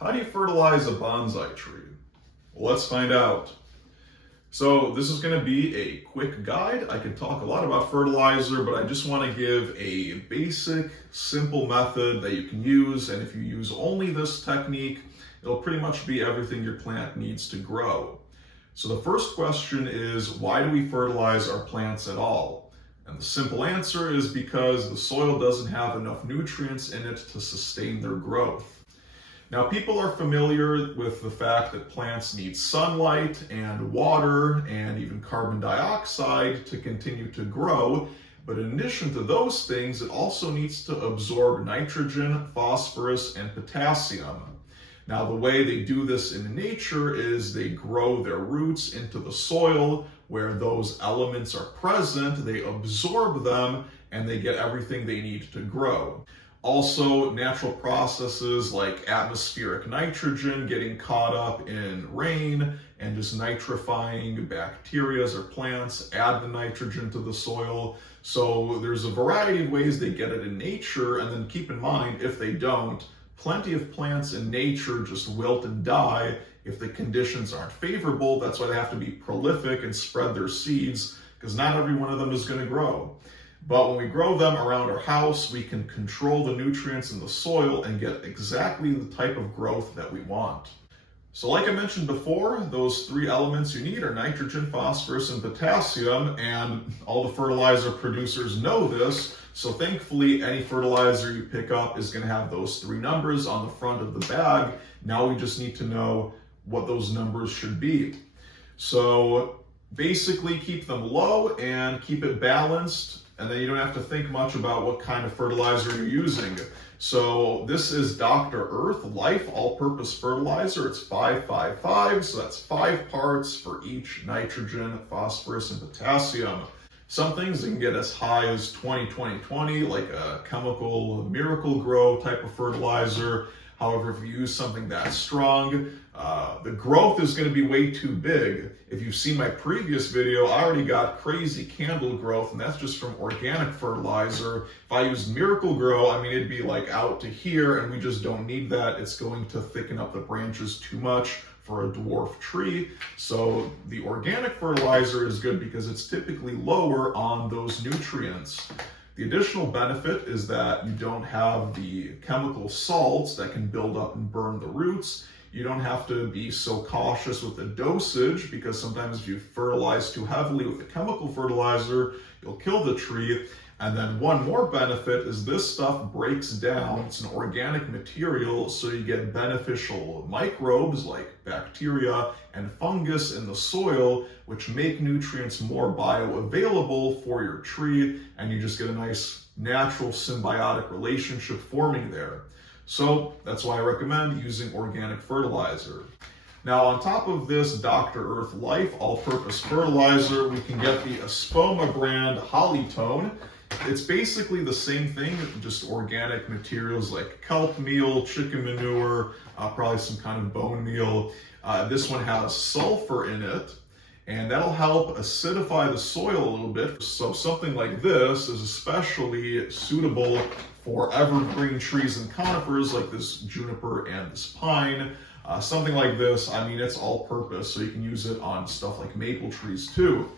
How do you fertilize a bonsai tree? Well, let's find out. So this is going to be a quick guide. I could talk a lot about fertilizer, but I just want to give a basic, simple method that you can use. And if you use only this technique, it'll pretty much be everything your plant needs to grow. So the first question is, why do we fertilize our plants at all? And the simple answer is because the soil doesn't have enough nutrients in it to sustain their growth. Now, people are familiar with the fact that plants need sunlight and water and even carbon dioxide to continue to grow. But in addition to those things, it also needs to absorb nitrogen, phosphorus, and potassium. Now, the way they do this in nature is they grow their roots into the soil where those elements are present, they absorb them, and they get everything they need to grow. Also, natural processes like atmospheric nitrogen getting caught up in rain and just nitrifying bacteria or plants add the nitrogen to the soil. So there's a variety of ways they get it in nature, and then keep in mind, if they don't, plenty of plants in nature just wilt and die if the conditions aren't favorable. That's why they have to be prolific and spread their seeds, because not every one of them is going to grow. But when we grow them around our house, we can control the nutrients in the soil and get exactly the type of growth that we want. So like I mentioned before, those three elements you need are nitrogen, phosphorus, and potassium, and all the fertilizer producers know this. So thankfully, any fertilizer you pick up is going to have those three numbers on the front of the bag. Now we just need to know what those numbers should be. So basically keep them low and keep it balanced. And then you don't have to think much about what kind of fertilizer you're using. So this is Dr. Earth Life All-Purpose Fertilizer. It's 5-5-5, so that's 5 parts for each nitrogen, phosphorus, and potassium. Some things you can get as high as 20-20-20, like a chemical Miracle Grow type of fertilizer. However, if you use something that strong, the growth is going to be way too big. If you've seen my previous video, I already got crazy candle growth, and that's just from organic fertilizer. If I used Miracle Grow, I mean, it'd be like out to here, and we just don't need that. It's going to thicken up the branches too much for a dwarf tree. So the organic fertilizer is good because it's typically lower on those nutrients. The additional benefit is that you don't have the chemical salts that can build up and burn the roots. You don't have to be so cautious with the dosage, because sometimes if you fertilize too heavily with a chemical fertilizer, you'll kill the tree. And then one more benefit is this stuff breaks down. It's an organic material, so you get beneficial microbes like bacteria and fungus in the soil, which make nutrients more bioavailable for your tree, and you just get a nice natural symbiotic relationship forming there. So that's why I recommend using organic fertilizer. Now, on top of this Dr. Earth Life All-Purpose Fertilizer, we can get the Espoma brand Hollytone. It's basically the same thing, just organic materials like kelp meal, chicken manure, probably some kind of bone meal. This one has sulfur in it, and that'll help acidify the soil a little bit. So something like this is especially suitable for evergreen trees and conifers like this juniper and this pine. Something like this, I mean, it's all purpose, so you can use it on stuff like maple trees too.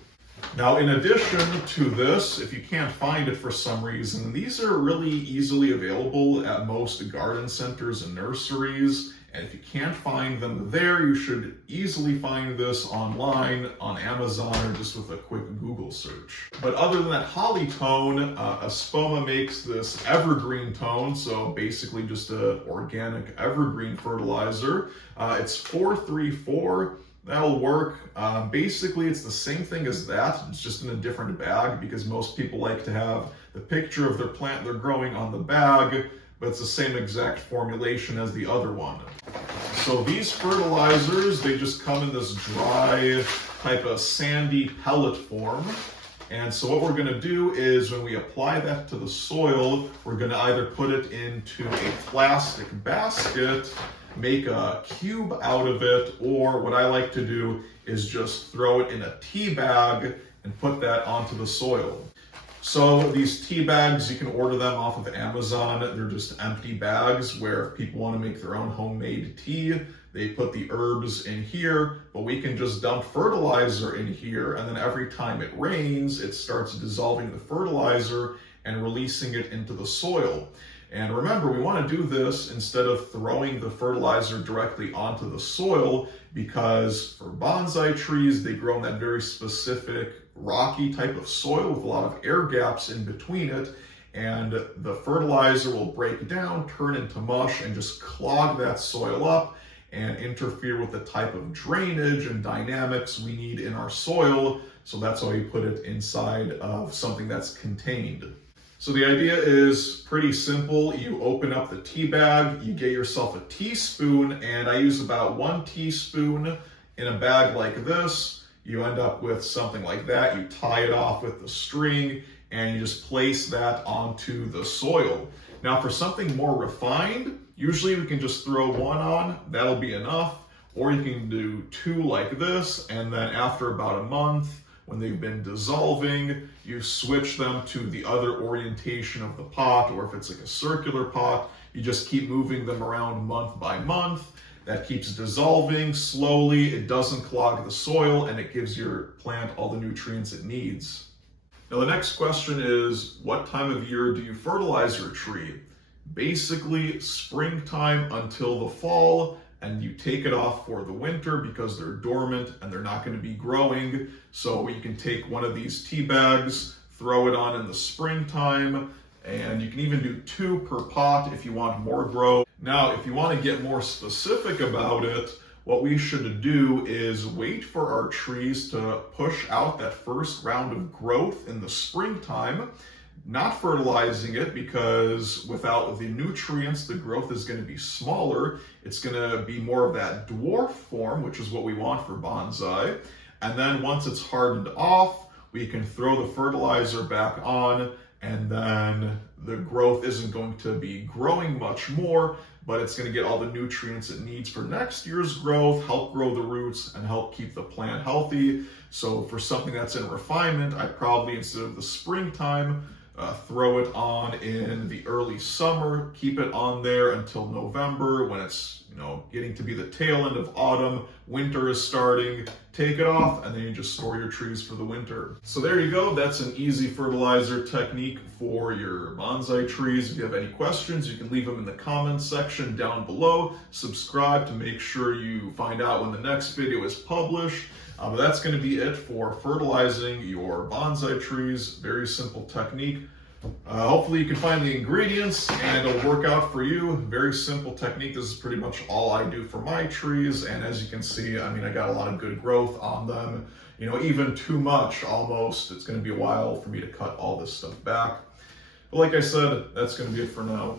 Now, in addition to this, if you can't find it for some reason, these are really easily available at most garden centers and nurseries. And if you can't find them there, you should easily find this online on Amazon or just with a quick Google search. But other than that Hollytone, Espoma makes this evergreen tone, so basically just an organic evergreen fertilizer. It's 434. That'll work. Basically, it's the same thing as that. It's just in a different bag, because most people like to have the picture of their plant they're growing on the bag, but it's the same exact formulation as the other one. So these fertilizers, they just come in this dry type of sandy pellet form. And so what we're going to do is when we apply that to the soil, we're going to either put it into a plastic basket, make a cube out of it, or what I like to do is just throw it in a tea bag and put that onto the soil. So these tea bags, you can order them off of Amazon. They're just empty bags where if people want to make their own homemade tea, they put the herbs in here, but we can just dump fertilizer in here, and then every time it rains, it starts dissolving the fertilizer and releasing it into the soil. And remember, we want to do this instead of throwing the fertilizer directly onto the soil, because for bonsai trees, they grow in that very specific rocky type of soil with a lot of air gaps in between it, and the fertilizer will break down, turn into mush, and just clog that soil up and interfere with the type of drainage and dynamics we need in our soil. So that's why we put it inside of something that's contained. So the idea is pretty simple. You open up the tea bag, you get yourself a teaspoon, and I use about 1 teaspoon in a bag like this. You end up with something like that. You tie it off with the string, and you just place that onto the soil. Now for something more refined, usually we can just throw 1 on, that'll be enough. Or you can do 2 like this, and then after about a month, when they've been dissolving, you switch them to the other orientation of the pot, or if it's like a circular pot, you just keep moving them around month by month. That keeps dissolving slowly, it doesn't clog the soil, and it gives your plant all the nutrients it needs. Now the next question is, what time of year do you fertilize your tree? Basically, springtime until the fall, and you take it off for the winter because they're dormant and they're not going to be growing. So you can take one of these tea bags, throw it on in the springtime, and you can even do 2 per pot if you want more growth. Now, if you want to get more specific about it, what we should do is wait for our trees to push out that first round of growth in the springtime, not fertilizing it, because without the nutrients, the growth is going to be smaller. It's going to be more of that dwarf form, which is what we want for bonsai. And then once it's hardened off, we can throw the fertilizer back on, and then the growth isn't going to be growing much more, but it's going to get all the nutrients it needs for next year's growth, help grow the roots, and help keep the plant healthy. So for something that's in refinement, I'd probably, instead of the springtime, throw it on in the early summer, keep it on there until November, when it's getting to be the tail end of autumn, winter is starting, take it off, and then you just store your trees for the winter. So there you go, that's an easy fertilizer technique for your bonsai trees. If you have any questions, you can leave them in the comments section down below. Subscribe to make sure you find out when the next video is published. But that's going to be it for fertilizing your bonsai trees. Very simple technique. Hopefully you can find the ingredients and it'll work out for you. Very simple technique. This is pretty much all I do for my trees. And as you can see, I got a lot of good growth on them. Even too much almost. It's going to be a while for me to cut all this stuff back. But like I said, that's going to be it for now.